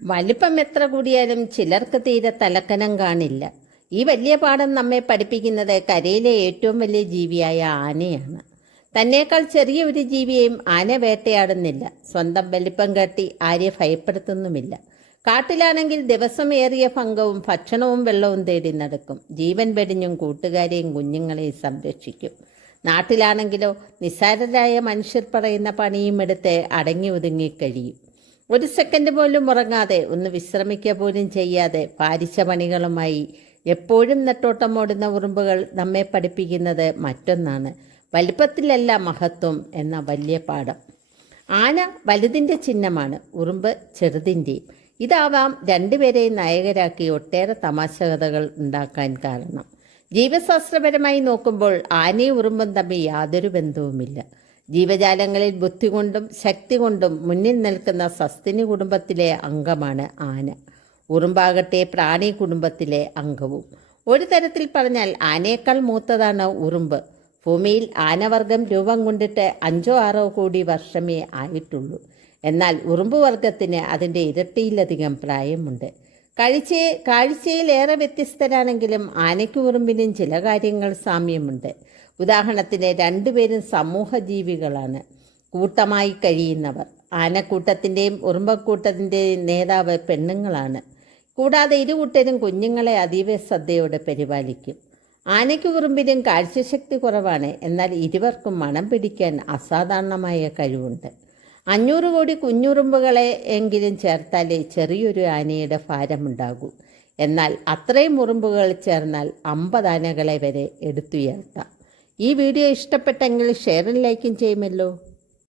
വലിപ്പം എത്ര കൂടിയാലും ചിലർക്ക് തീരെ തലക്കനം കാണില്ല. ഈ വലിയ പാഠം നമ്മെ പഠിപ്പിക്കുന്നത് കരയിലെ ഏറ്റവും വലിയ ജീവിയായ ആനയാണ്. തന്നേക്കാൾ ചെറിയ ഒരു ജീവിയെയും ആന വേട്ടയാടുന്നില്ല. സ്വന്തം വലിപ്പം കാട്ടി ആരെ ഭയപ്പെടുത്തുന്നുമില്ല. കാട്ടിലാണെങ്കിൽ ദിവസമേറിയ ഭംഗവും ഭക്ഷണവും വെള്ളവും തേടി നടക്കും. ജീവൻ വെടിഞ്ഞും കൂട്ടുകാരെയും കുഞ്ഞുങ്ങളെയും സംരക്ഷിക്കും. നാട്ടിലാണെങ്കിലോ നിസ്സാരരായ മനുഷ്യർ പറയുന്ന പണിയും എടുത്ത് അടങ്ങി ഒതുങ്ങി കഴിയും. ഒരു സെക്കൻഡ് പോലും ഉറങ്ങാതെ ഒന്ന് വിശ്രമിക്കുക പോലും ചെയ്യാതെ പാരിച്ച പണികളുമായി എപ്പോഴും നെട്ടോട്ടമോടുന്ന ഉറുമ്പുകൾ നമ്മെ പഠിപ്പിക്കുന്നത് മറ്റൊന്നാണ്: വലിപ്പത്തിലല്ല മഹത്വം എന്ന വലിയ പാഠം. ആന വലുതിൻ്റെ ചിഹ്നമാണ്, ഉറുമ്പ് ചെറുതിൻ്റെയും. ഇതാവാം രണ്ടുപേരെയും നായകരാക്കി ഒട്ടേറെ തമാശ കഥകൾ ഉണ്ടാക്കാൻ കാരണം. ജീവശാസ്ത്രപരമായി നോക്കുമ്പോൾ ആനയും ഉറുമ്പും തമ്മിൽ യാതൊരു ബന്ധവുമില്ല. ജീവജാലങ്ങളിൽ ബുദ്ധി കൊണ്ടും ശക്തി കൊണ്ടും മുന്നിൽ നിൽക്കുന്ന സസ്തിനി കുടുംബത്തിലെ അംഗമാണ് ആന. ഉറുമ്പാകട്ടെ പ്രാണി കുടുംബത്തിലെ അംഗവും. ഒരു തരത്തിൽ പറഞ്ഞാൽ ആനയേക്കാൾ മൂത്തതാണ് ഉറുമ്പ്. ഭൂമിയിൽ ആനവർഗം രൂപം കൊണ്ടിട്ട് 5-6 കോടി വർഷമേ ആയിട്ടുള്ളൂ. എന്നാൽ ഉറുമ്പ് വർഗത്തിന് അതിൻ്റെ ഇരട്ടിയിലധികം പ്രായമുണ്ട്. കാഴ്ചയിലേറെ വ്യത്യസ്തരാണെങ്കിലും ആനയ്ക്കും ഉറുമ്പിനും ചില കാര്യങ്ങൾ സാമ്യമുണ്ട്. ഉദാഹരണത്തിന് രണ്ടുപേരും സമൂഹ ജീവികളാണ്, കൂട്ടമായി കഴിയുന്നവർ. ആനക്കൂട്ടത്തിൻ്റെയും ഉറുമ്പക്കൂട്ടത്തിൻ്റെയും നേതാവ് പെണ്ണുങ്ങളാണ്. കൂടാതെ ഇരുകൂട്ടരും കുഞ്ഞുങ്ങളെ അതീവ ശ്രദ്ധയോടെ പരിപാലിക്കും. ആനയ്ക്കും ഉറുമ്പിനും കാഴ്ചശക്തി കുറവാണ്, എന്നാൽ ഇരുവർക്കും മണം പിടിക്കാൻ അസാധാരണമായ കഴിവുണ്ട്. 500 കോടി കുഞ്ഞുറുമ്പുകളെ എങ്കിലും ചേർത്താലേ ചെറിയൊരു ആനയുടെ ഭാരമുണ്ടാകൂ. എന്നാൽ അത്രയും ഉറുമ്പുകൾ ചേർന്നാൽ 50 ആനകളെ വരെ എടുത്തുയർത്താം. ഈ വീഡിയോ ഇഷ്ടപ്പെട്ടെങ്കിൽ ഷെയറും ലൈക്കും ചെയ്യുമല്ലോ.